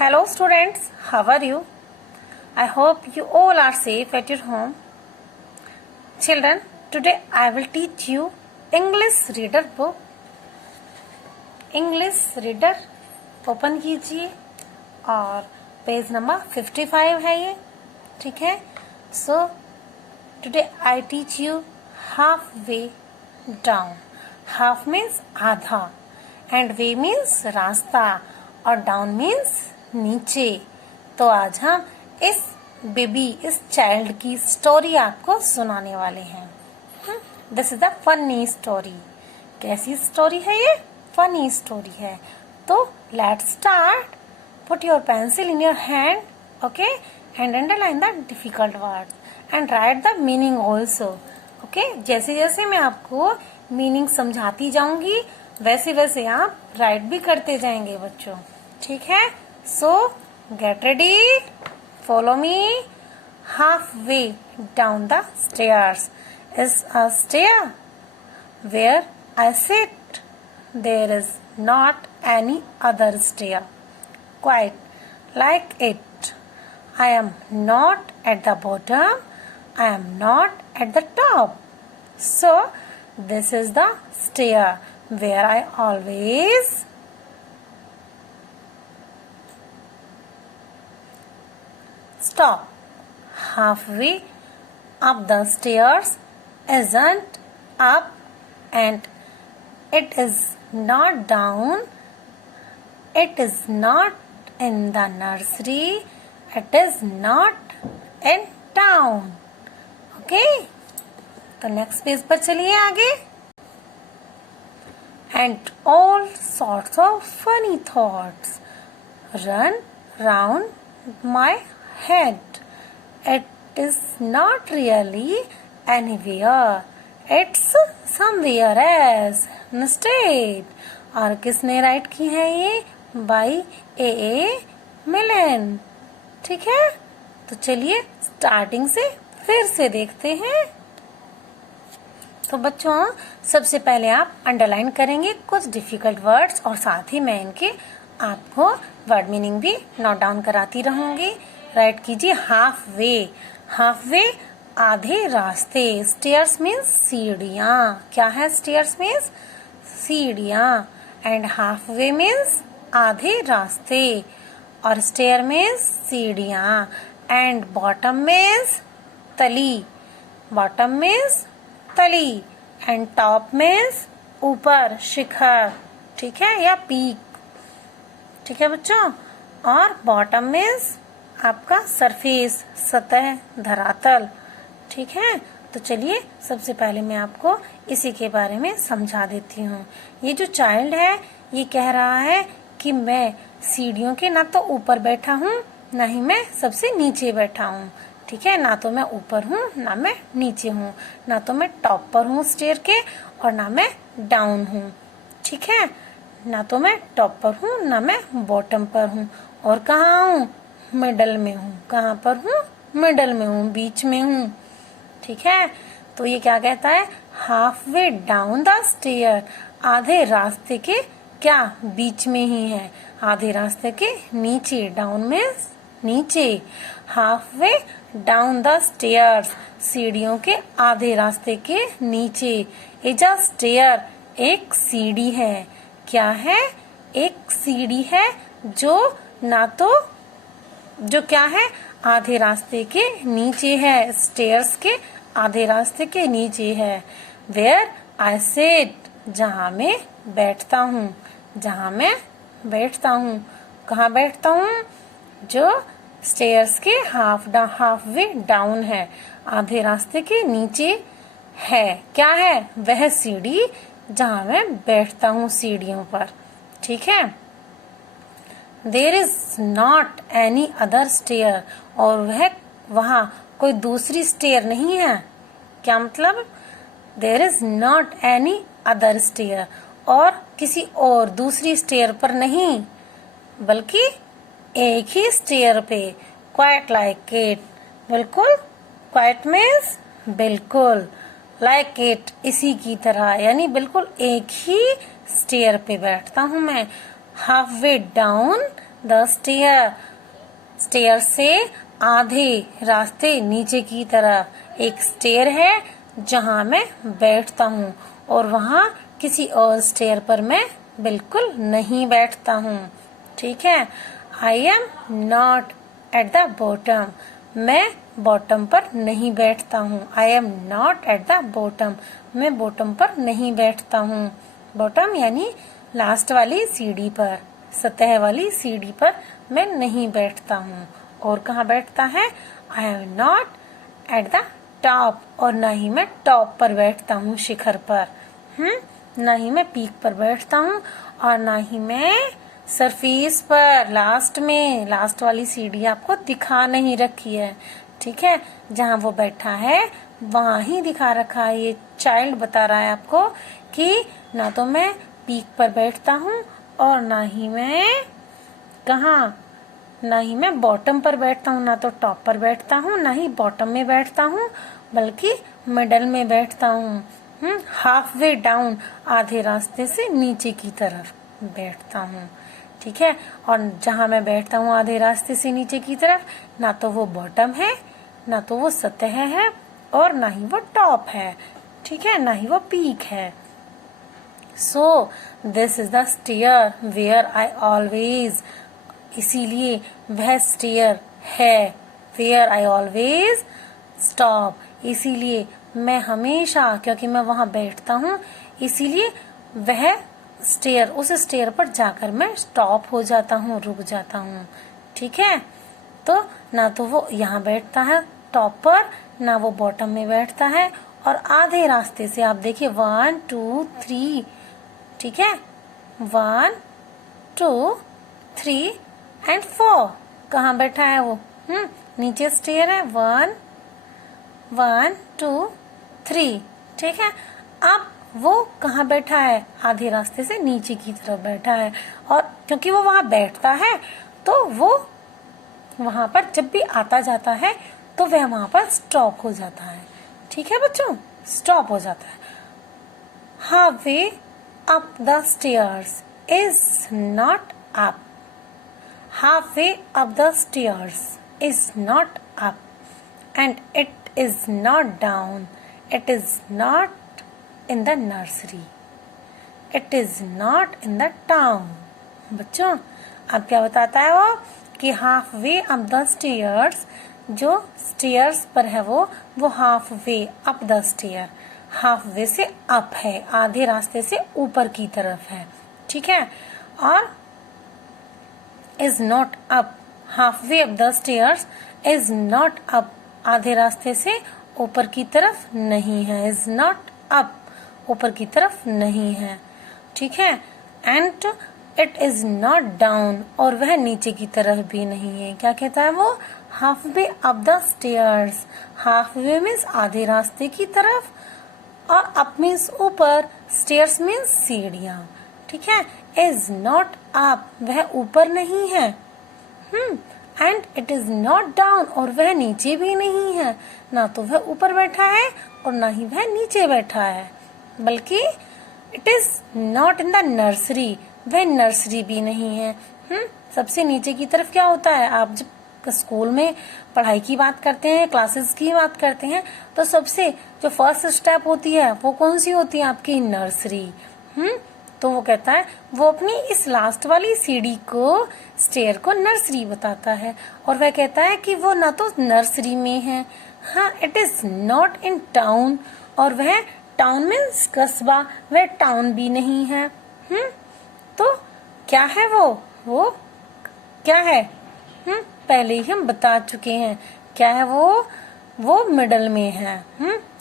Hello students, how are you? I hope you all are safe at your home. Children, today I will teach you English reader book. English reader open कीजिए और page number 55 है ये, ठीक है. So today I teach you half way down. Half means आधा and way means रास्ता और down means नीचे. तो आज हम इस चाइल्ड की स्टोरी आपको सुनाने वाले हैं. This is the funny story. कैसी स्टोरी है ये? फनी स्टोरी है. तो let's start. Put your pencil in your hand, okay, and underline the difficult words and right the meaning also. Okay, जैसे जैसे मैं आपको मीनिंग समझाती जाऊंगी वैसे वैसे आप राइट भी करते जाएंगे बच्चों, ठीक है. So get ready, follow me. Half way down the stairs is a stair where I sit. There is not any other stair quite like it. I am not at the bottom. I am not at the top. So this is the stair where I always stop. Halfway up the stairs isn't up and it is not down. It is not in the nursery. It is not in town. Okay? तो next page पर चलिए आगे. And all sorts of funny thoughts run round my head. It is not really anywhere. It's somewhere else instead. और किसने right की है ये? By ए मिलन. ठीक है, तो चलिए स्टार्टिंग से फिर से देखते हैं. तो बच्चों सबसे पहले आप अंडरलाइन करेंगे कुछ डिफिकल्ट वर्ड्स और साथ ही मैं इनके आपको वर्ड मीनिंग भी नोट डाउन कराती रहूंगी. राइट कीजिए हाफ वे. हाफ वे आधे रास्ते. स्टेयर्स मीन्स सीढ़ियाँ. क्या है स्टेयर्स मीन्स? सीढ़ियाँ. एंड हाफ वे मीन्स आधे रास्ते और स्टेयर मीन्स सीढ़ियाँ. एंड बॉटम मीन्स तली. बॉटम मीन्स तली एंड टॉप मीन्स ऊपर, शिखर, ठीक है, या पीक. ठीक है बच्चों. और बॉटम मीन्स आपका सरफेस, सतह, धरातल. ठीक है, तो चलिए सबसे पहले मैं आपको इसी के बारे में समझा देती हूँ. ये जो चाइल्ड है ये कह रहा है कि मैं सीढ़ियों के ना तो ऊपर बैठा हूँ ना ही मैं सबसे नीचे बैठा हूँ. ठीक है, ना तो मैं ऊपर हूँ ना मैं नीचे हूँ, ना तो मैं टॉप पर हूँ स्टेयर के और ना मैं डाउन हूँ. ठीक है, ना तो मैं टॉप पर हूँ ना मैं बॉटम पर हूँ. और कहाँ हूँ? मिडल में हूँ. कहाँ पर हूँ? मिडल में हूँ, बीच में हूँ. ठीक है, तो ये क्या कहता है? Half way down the stair. आधे रास्ते के क्या? बीच में ही है. आधे रास्ते के नीचे. डाउन में नीचे. Half way down the stairs. सीढ़ियों के आधे रास्ते के नीचे. Is a stair. एक सीढ़ी है. क्या है? एक सीढ़ी है जो ना तो जो क्या है? आधे रास्ते के नीचे है. स्टेयर्स के आधे रास्ते के नीचे है. Where I sit. जहाँ मैं बैठता हूँ. जहाँ मैं बैठता हूँ. कहाँ बैठता हूँ? जो स्टेयर्स के हाफ वे डाउन है, आधे रास्ते के नीचे है. क्या है? वह सीढ़ी जहाँ मैं बैठता हूँ सीढ़ियों पर. ठीक है. There is not any other stair. और वहाँ कोई दूसरी स्टेयर नहीं है. क्या मतलब? There is not any other stair. और किसी और दूसरी स्टेयर पर नहीं बल्कि एक ही स्टेयर पे. Quite like it. बिल्कुल. Quite means बिल्कुल. Like it इसी की तरह, यानी बिल्कुल एक ही स्टेयर पे बैठता हूँ मैं. Half way down the stair, stair से आधे रास्ते नीचे की तरफ एक स्टेयर है जहां मैं बैठता हूँ और वहां किसी और स्टेयर पर मैं बिल्कुल नहीं बैठता हूँ। ठीक है, I am not at the bottom, मैं बॉटम पर नहीं बैठता हूँ। I am not at the bottom, मैं बॉटम पर नहीं बैठता हूँ। बॉटम यानी लास्ट वाली सीढ़ी पर, सतह वाली सीढ़ी पर मैं नहीं बैठता हूँ। और कहाँ बैठता है? I am not at the top, और ना ही मैं टॉप पर बैठता हूँ, शिखर पर। ना ही मैं पीक पर बैठता हूँ, और ना ही मैं सरफेस पर, लास्ट में, लास्ट वाली सीढ़ी आपको दिखा नहीं रखी है। ठीक है, जहाँ वो बैठा है वहां ही दिखा रखा है। ये चाइल्ड बता रहा है आपको कि ना तो मैं पीक पर बैठता हूँ और ना ही मैं कहाँ, ना ही मैं बॉटम पर बैठता हूँ, ना तो टॉप पर बैठता हूँ, ना ही बॉटम में बैठता हूँ, बल्कि मिडल में बैठता हूँ। हाफ वे डाउन, आधे रास्ते से नीचे की तरफ बैठता हूँ। ठीक है, और जहाँ मैं बैठता हूँ आधे रास्ते से नीचे की तरफ, ना तो वो बॉटम है, ना तो वो सतह है, और ना ही वो टॉप है। ठीक है, ना ही वो पीक है। So this is the stair where I always, इसीलिए वह स्टेयर है वेयर आई ऑलवेज स्टॉप, इसीलिए मैं हमेशा, क्योंकि मैं वहां बैठता हूँ, इसीलिए वह स्टेयर, उस स्टेयर पर जाकर मैं स्टॉप हो जाता हूँ, रुक जाता हूँ। ठीक है, तो ना तो वो यहाँ बैठता है टॉप पर, ना वो बॉटम में बैठता है, और आधे रास्ते से आप देखिए 1 2 3, ठीक है, 1 2 3 एंड 4, कहाँ बैठा है वो? नीचे स्टेयर है, 1 1 2 3। ठीक है, अब वो कहाँ बैठा है? आधे रास्ते से नीचे की तरफ बैठा है, और क्योंकि वो वहां बैठता है तो वो वहां पर जब भी आता जाता है तो वह वहां पर स्टॉप हो जाता है। ठीक है बच्चों, स्टॉप हो जाता है। Half way up the stairs is not up, half way up the stairs is not up, and it is not down, it is not in the nursery, it is not in the town। बच्चों, अब क्या बताता है वो कि half way up the stairs, जो stairs पर है वो half way up the stair, half way से अप है, आधे रास्ते से ऊपर की तरफ है। ठीक है, और is not up, half way up the stairs is not up, आधे रास्ते से ऊपर की तरफ नहीं है, इज नॉट अप, ऊपर की तरफ नहीं है। ठीक है, and it is not down, और वह नीचे की तरफ भी नहीं है। क्या कहता है वो? Half way up the stairs, half way means आधे रास्ते की तरफ, और अप मीन्स ऊपर, स्टेयर्स मीन्स सीढ़ियां। ठीक है, इज नॉट अप, वह ऊपर नहीं है। And it is not down, और वह नीचे भी नहीं है, ना तो वह ऊपर बैठा है और ना ही वह नीचे बैठा है, बल्कि it is not in the nursery, वह नर्सरी भी नहीं है। सबसे नीचे की तरफ क्या होता है? आप जब स्कूल में पढ़ाई की बात करते हैं, क्लासेस की बात करते हैं, तो सबसे जो फर्स्ट स्टेप होती है वो कौन सी होती है? आपकी नर्सरी। तो वो कहता है, वो अपनी इस लास्ट वाली सीढ़ी को, स्टेयर को नर्सरी बताता है, और वह कहता है कि वो ना तो नर्सरी में है, हाँ, it is not in town, और वह टाउन मीन्स कस्बा, वह टाउन भी नहीं है। तो क्या है वो क्या है? पहले ही हम बता चुके हैं क्या है वो मिडल में है।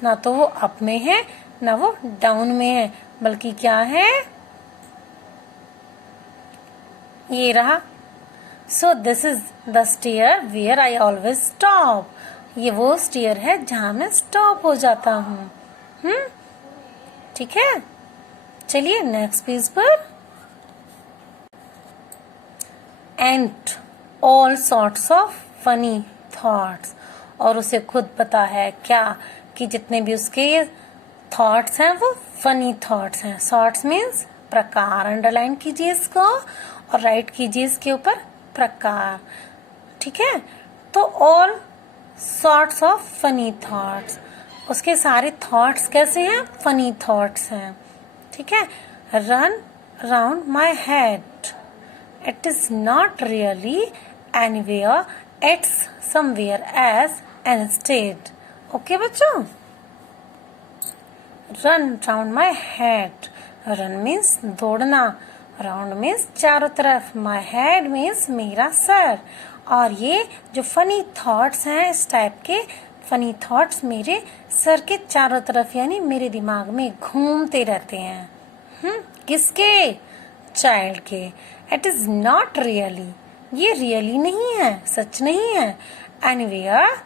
ना तो वो अप में है, ना वो डाउन में है, बल्कि क्या है? ये रहा। So this is the stair where I always stop, ये वो स्टेयर है जहां मैं स्टॉप हो जाता हूँ। ठीक है, चलिए नेक्स्ट पेज पर। And all sorts of funny thoughts, और उसे खुद पता है क्या कि जितने भी उसके थॉट्स हैं वो फनी थॉट्स हैं। सॉर्ट्स मीन्स प्रकार, अंडरलाइन कीजिए इसको और राइट कीजिए इसके ऊपर प्रकार, ठीक है। तो all sorts of funny thoughts, उसके सारे थॉट्स कैसे हैं? फनी थॉट्स हैं, ठीक है। Run round my head, it is not really anywhere, it's somewhere else instead. Okay बच्चों, run round my head, run means दौड़ना, राउंड मीन्स चारों तरफ, माई हेड मीन्स मेरा सर। और ये जो फनी थॉट्स हैं, इस टाइप के फनी थॉट्स मेरे सर के चारों तरफ यानी मेरे दिमाग में घूमते रहते हैं। किसके? चाइल्ड के। इट इज नॉट रियली, ये रियली नहीं है, सच नहीं है। Anywhere,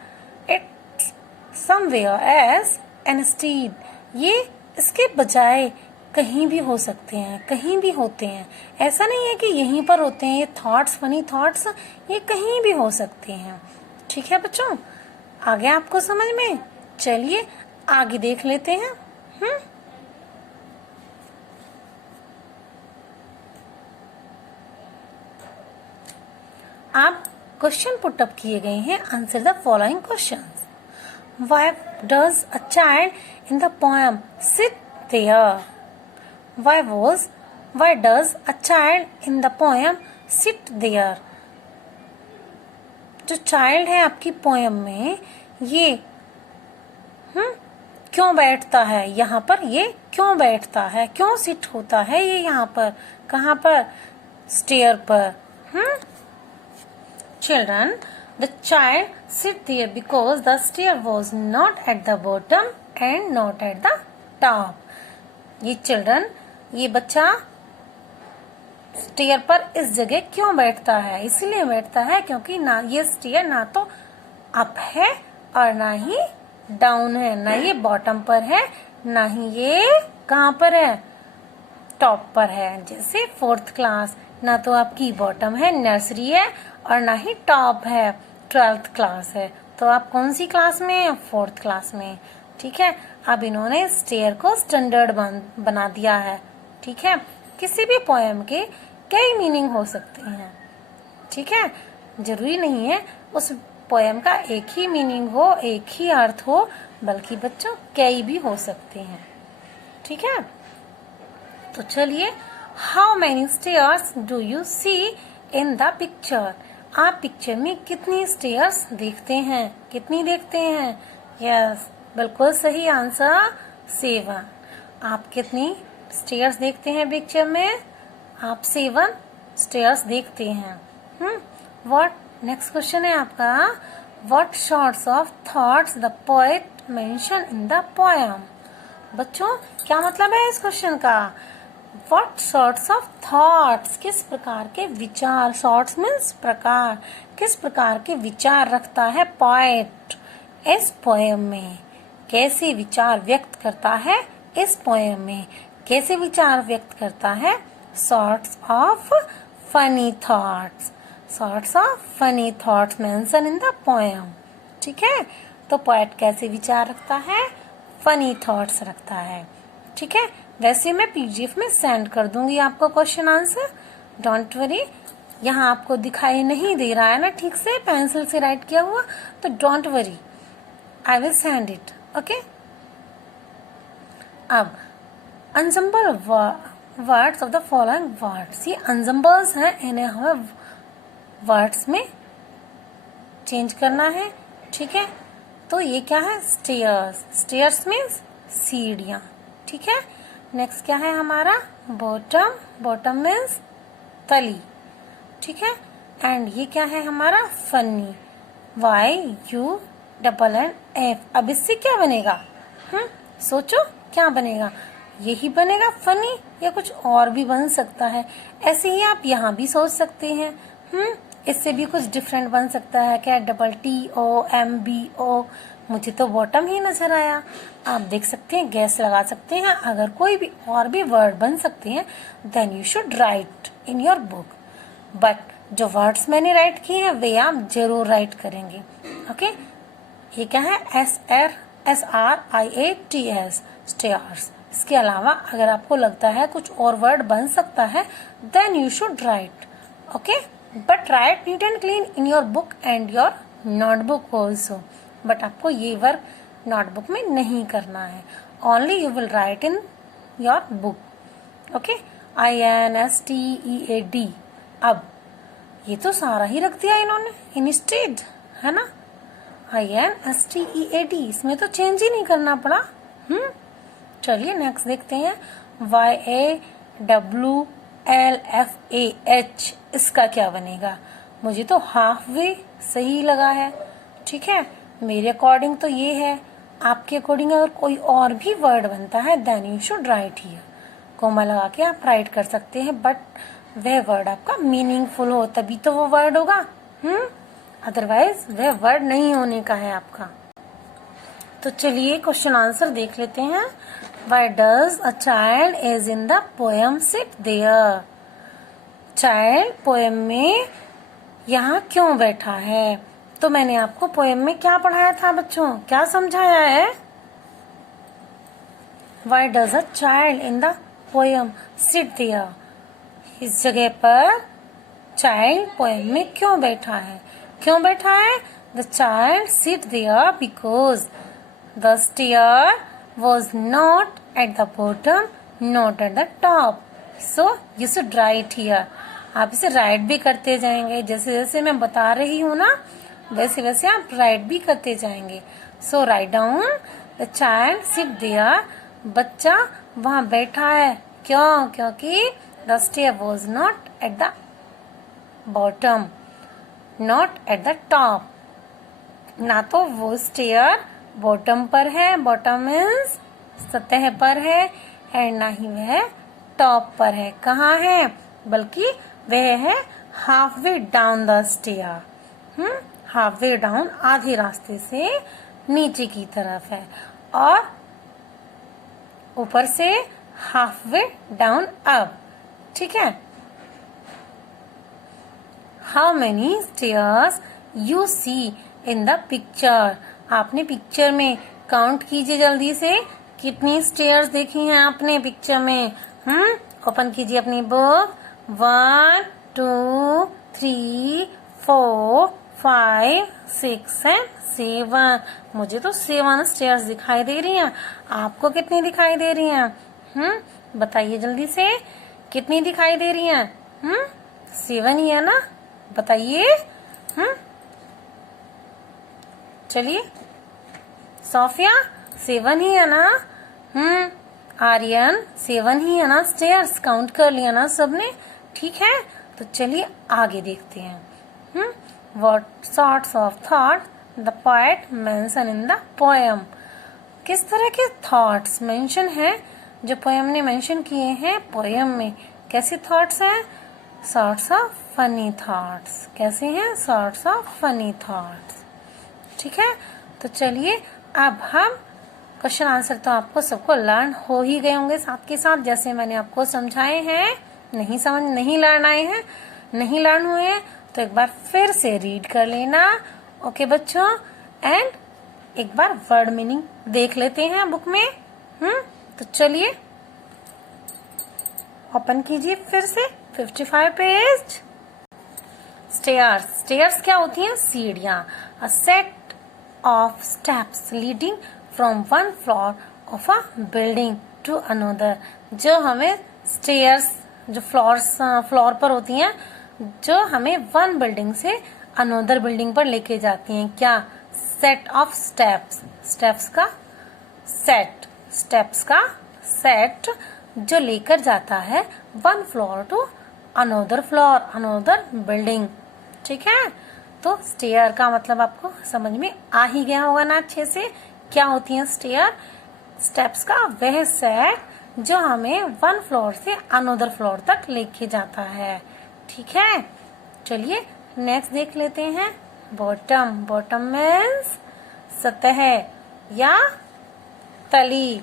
it's somewhere as instead, ये इसके बजाय कहीं भी हो सकते हैं, कहीं भी होते हैं। ऐसा नहीं है कि यहीं पर होते हैं। ये थॉट्स, फनी थॉट्स, ये कहीं भी हो सकते हैं, ठीक है बच्चों। आ गया आपको समझ में? चलिए आगे देख लेते हैं। आप क्वेश्चन पुट अप किए गए हैं। Answer the following questions. Why does a child in the poem sit there? Why does a child in the poem sit there? जो चाइल्ड है आपकी पोएम में, ये क्यों बैठता है यहाँ पर? ये क्यों बैठता है? क्यों सिट होता है ये यहाँ पर? कहाँ पर? स्टेयर पर। Children, the child sit there because the stair was not at the bottom and not at the top. ये चिल्ड्रन, ये बच्चा स्टेयर पर इस जगह क्यों बैठता है? इसीलिए बैठता है क्योंकि ना ये स्टेयर ना तो अप है और ना ही डाउन है, ना ये बॉटम पर है, ना ही ये कहाँ पर है? टॉप पर है। जैसे 4th क्लास, ना तो आपकी बॉटम है, नर्सरी है, और ना ही टॉप है, 12th क्लास है। तो आप कौन सी क्लास में हैं? 4th क्लास में, ठीक है। अब इन्होंने स्टेयर को स्टैंडर्ड बना दिया है, ठीक है। किसी भी पोएम के कई मीनिंग हो सकते हैं, ठीक है। जरूरी नहीं है उस पोएम का एक ही मीनिंग हो, एक ही अर्थ हो, बल्कि बच्चों कई भी हो सकते हैं, ठीक है। तो चलिए, how many stairs do you see in the picture? आप पिक्चर में कितनी स्टेयर्स देखते हैं? कितनी देखते हैं? यस, बिल्कुल सही आंसर 7। आप कितनी स्टेयर्स देखते हैं पिक्चर में? आप 7 स्टेयर्स देखते हैं। व्हाट, नेक्स्ट क्वेश्चन है आपका, what sorts of thoughts the poet mention in the poem? बच्चों, क्या मतलब है इस क्वेश्चन का? What sorts of thoughts, किस प्रकार के विचार, sorts means प्रकार, किस प्रकार के विचार रखता है पोएट इस पोएम में? कैसे विचार व्यक्त करता है इस पोएम में? कैसे विचार व्यक्त करता है? sorts of funny thoughts, sorts of funny thoughts mentioned in the poem, ठीक है। तो पोएट कैसे विचार रखता है? फनी थॉट्स रखता है, ठीक है। वैसे मैं पीडीएफ में सेंड कर दूंगी आपको क्वेश्चन आंसर, डोंट वरी। यहाँ आपको दिखाई नहीं दे रहा है ना ठीक से, पेंसिल से राइट किया हुआ, तो don't worry, I will send it, okay. अब unjumble words of the following words, ये अनजम्बल्स हैं, इन्हें हमें वर्ड्स में चेंज करना है, ठीक है। तो ये क्या है? स्टेयर्स, स्टेयर्स मीन्स सीढ़ियाँ, ठीक है। नेक्स्ट क्या है हमारा? बॉटम, बॉटम मीन्स तली, ठीक है। एंड ये क्या है हमारा? Funny, YUNNF। अब इससे क्या बनेगा? सोचो क्या बनेगा? यही बनेगा फनी, या कुछ और भी बन सकता है? ऐसे ही आप यहाँ भी सोच सकते हैं। इससे भी कुछ डिफरेंट बन सकता है क्या? TOMBO। मुझे तो बॉटम ही नजर आया। आप देख सकते हैं, गैस लगा सकते हैं। अगर कोई भी और भी वर्ड बन सकते हैं, then you should write in your book. But जो वर्ड्स मैंने राइट किए हैं वे आप जरूर राइट करेंगे, ओके। ये क्या है? SRIATS, stairs. इसके अलावा अगर आपको लगता है कुछ और वर्ड बन सकता है, then you should write, okay. But write neat and clean in your book and your notebook also. But आपको ये वर्क नोटबुक में नहीं करना है, only you will write in your book. Okay, INSTEAD। अब ये तो सारा ही रख दिया इन्होंने इंस्टेड, है ना, INSTEAD, इसमें तो चेंज ही नहीं करना पड़ा। चलिए नेक्स्ट देखते हैं, YAWLFAH, इसका क्या बनेगा? मुझे तो हाफ वे सही लगा है, ठीक है, मेरे अकॉर्डिंग तो ये है। आपके अकॉर्डिंग अगर कोई और भी वर्ड बनता है then you should write here, comma लगा के आप राइट कर सकते हैं, बट वह वर्ड आपका मीनिंगफुल हो तभी तो वो वर्ड होगा, अदरवाइज वह वर्ड नहीं होने का है आपका। तो चलिए क्वेश्चन आंसर देख लेते हैं। Why does a child is in the poem sit there? Child poem में यहाँ क्यों बैठा है? तो मैंने आपको पोएम में क्या पढ़ाया था बच्चों, क्या समझाया है? Why does a child in the poem sit there? इस जगह पर चाइल्ड पोएम में क्यों बैठा है? क्यों बैठा है? The child sit there because the stair was not at the bottom, not at the top. So you should write here. आप इसे राइट भी करते जाएंगे, जैसे जैसे मैं बता रही हूँ ना वैसे वैसे आप राइट भी करते जाएंगे। So write down the child sit there, बच्चा वहाँ बैठा है, क्यों? क्योंकि the stair was not at the bottom, not at the top, ना तो वो स्टेयर बॉटम पर है, बॉटम मीन्स सतह पर है, एंड ना ही वह टॉप पर है। कहाँ है? बल्कि वह है half way down the stair, half way down, आधे रास्ते से नीचे की तरफ है, और ऊपर से हाफ वे डाउन अप, ठीक है। How many stairs you see in the picture? आपने पिक्चर में काउंट कीजिए जल्दी से, कितनी स्टेयर्स देखी हैं आपने पिक्चर में? ओपन कीजिए अपनी बुक। 1 2 3 4 5 6 एंड 7। मुझे तो 7 स्टेयर्स दिखाई दे रही हैं, आपको कितनी दिखाई दे रही हैं? बताइए जल्दी से, कितनी दिखाई दे रही हैं? 7 ही है ना, बताइए। चलिए सोफिया 7 ही है ना? आर्यन 7 ही है ना? स्टेयर्स काउंट कर लिया ना सबने, ठीक है। तो चलिए आगे देखते हैं। What sorts of thoughts the poet mention in the poem? किस तरह के थॉट्स मेंशन हैं जो पोएम ने मेंशन किए हैं पोएम में? कैसे थॉट्स हैं? Sorts of funny thoughts. कैसे हैं? सॉर्ट्स ऑफ फनी थॉट्स, ठीक है। तो चलिए अब हम क्वेश्चन आंसर तो आपको सबको लर्न हो ही गए होंगे साथ के साथ, जैसे मैंने आपको समझाए हैं। नहीं लर्न आए हैं, नहीं लर्न हुए हैं तो एक बार फिर से रीड कर लेना, ओके बच्चों। एंड एक बार वर्ड मीनिंग देख लेते हैं बुक में। तो चलिए ओपन कीजिए फिर से 55 पेज। स्टेयर्स, स्टेयर्स क्या होती हैं? सीढ़ियां। A set of steps leading from one floor of a building to another. जो हमें स्टेयर्स, जो फ्लोर पर होती हैं, जो हमें वन बिल्डिंग से अनदर बिल्डिंग पर लेके जाती हैं। क्या? सेट ऑफ स्टेप्स, स्टेप्स का सेट, स्टेप्स का सेट जो लेकर जाता है one floor to another floor, another building, ठीक है। तो स्टेयर का मतलब आपको समझ में आ ही गया होगा ना अच्छे से। क्या होती है स्टेयर? स्टेप्स का वह सेट जो हमें वन फ्लोर से अनदर फ्लोर तक लेके जाता है, ठीक है। चलिए नेक्स्ट देख लेते हैं। बॉटम, बॉटम मीन्स सतह या तली,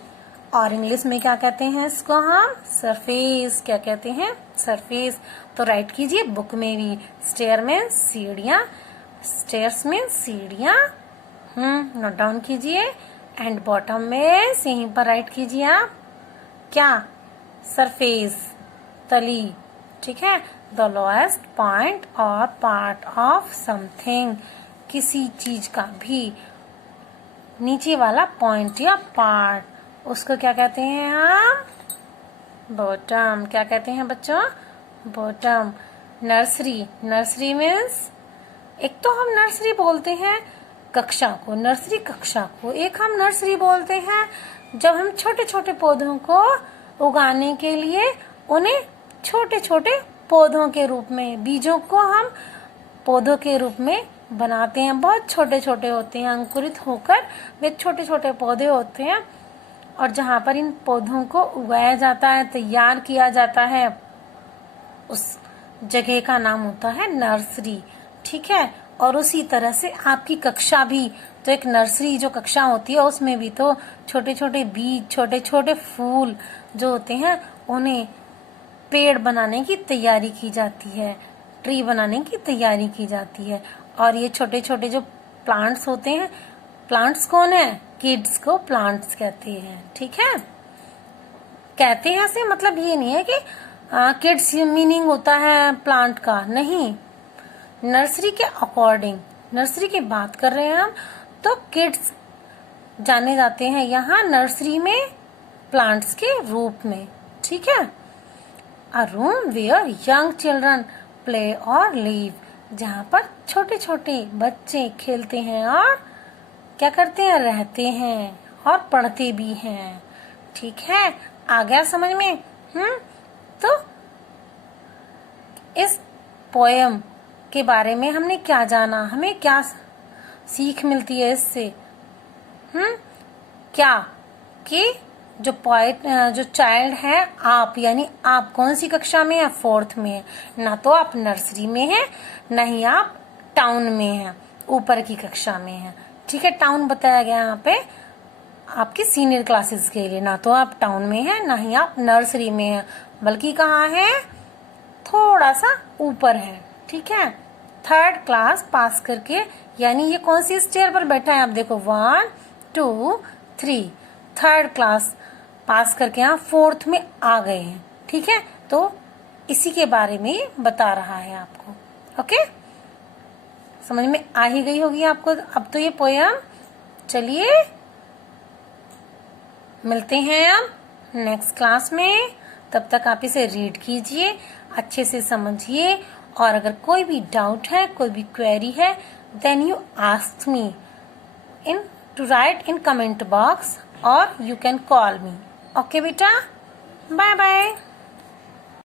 और इंग्लिश में क्या कहते हैं इसको हम? सरफेस। क्या कहते हैं? सरफेस। तो राइट कीजिए बुक में भी। स्टेयर में सीढ़ियां, स्टेयर्स में सीढ़ियां, नोट डाउन कीजिए। एंड बॉटम में यहीं पर राइट कीजिए आप। क्या? सरफेस, तली, ठीक है। द लोएस्ट पॉइंट और पार्ट ऑफ समथिंग, किसी चीज का भी नीचे वाला पॉइंट या पार्ट, उसको क्या कहते हैं हम? बॉटम। क्या कहते हैं बच्चों? बॉटम। नर्सरी, नर्सरी मीन्स एक तो हम नर्सरी बोलते हैं कक्षा को, नर्सरी कक्षा को, एक हम नर्सरी बोलते हैं जब हम छोटे छोटे पौधों को उगाने के लिए उन्हें छोटे छोटे पौधों के रूप में, बीजों को हम पौधों के रूप में बनाते हैं। बहुत छोटे छोटे होते हैं, अंकुरित होकर वे छोटे छोटे पौधे होते हैं, और जहाँ पर इन पौधों को उगाया जाता है, तैयार किया जाता है, उस जगह का नाम होता है नर्सरी। ठीक है। और उसी तरह से आपकी कक्षा भी, तो एक नर्सरी जो कक्षा होती है उसमें भी तो छोटे छोटे बीज, छोटे छोटे फूल जो होते हैं उन्हें पेड़ बनाने की तैयारी की जाती है, ट्री बनाने की तैयारी की जाती है। और ये छोटे छोटे जो प्लांट्स होते हैं, प्लांट्स कौन है? किड्स को प्लांट्स कहते हैं। ठीक है। कहते हैं से मतलब ये नहीं है कि किड्स मीनिंग होता है प्लांट का, नहीं। नर्सरी के अकॉर्डिंग, नर्सरी की बात कर रहे हैं हम, तो किड्स जाने जाते हैं यहाँ नर्सरी में प्लांट्स के रूप में। ठीक है। A room where young children play और लिव, जहाँ पर छोटे छोटे बच्चे खेलते हैं और क्या करते हैं? रहते हैं और पढ़ते भी हैं। ठीक है। आ गया समझ में? तो इस पोयम के बारे में हमने क्या जाना, हमें क्या सीख मिलती है इससे? क्या कि जो पोएट, जो चाइल्ड है, आप, यानी आप कौन सी कक्षा में है? 4th में है। ना तो आप नर्सरी में है, ना ही आप टाउन में है, ऊपर की कक्षा में है। ठीक है। टाउन बताया गया यहाँ पे आपकी सीनियर क्लासेस के लिए। ना तो आप टाउन में है, ना ही आप नर्सरी में है, बल्कि कहाँ है? थोड़ा सा ऊपर है। ठीक है। 3rd क्लास पास करके, यानी ये कौन सी स्टेयर पर बैठा है? आप देखो 1 2 3, 3rd क्लास पास करके यहाँ 4th में आ गए हैं। ठीक है। तो इसी के बारे में बता रहा है आपको। ओके, समझ में आ ही गई होगी आपको अब तो ये पोयम। चलिए मिलते हैं अब नेक्स्ट क्लास में। तब तक आप इसे रीड कीजिए, अच्छे से समझिए, और अगर कोई भी डाउट है, कोई भी क्वेरी है, then you ask me in to write in comment box, और you can call me. Okay बेटा, बाय बाय।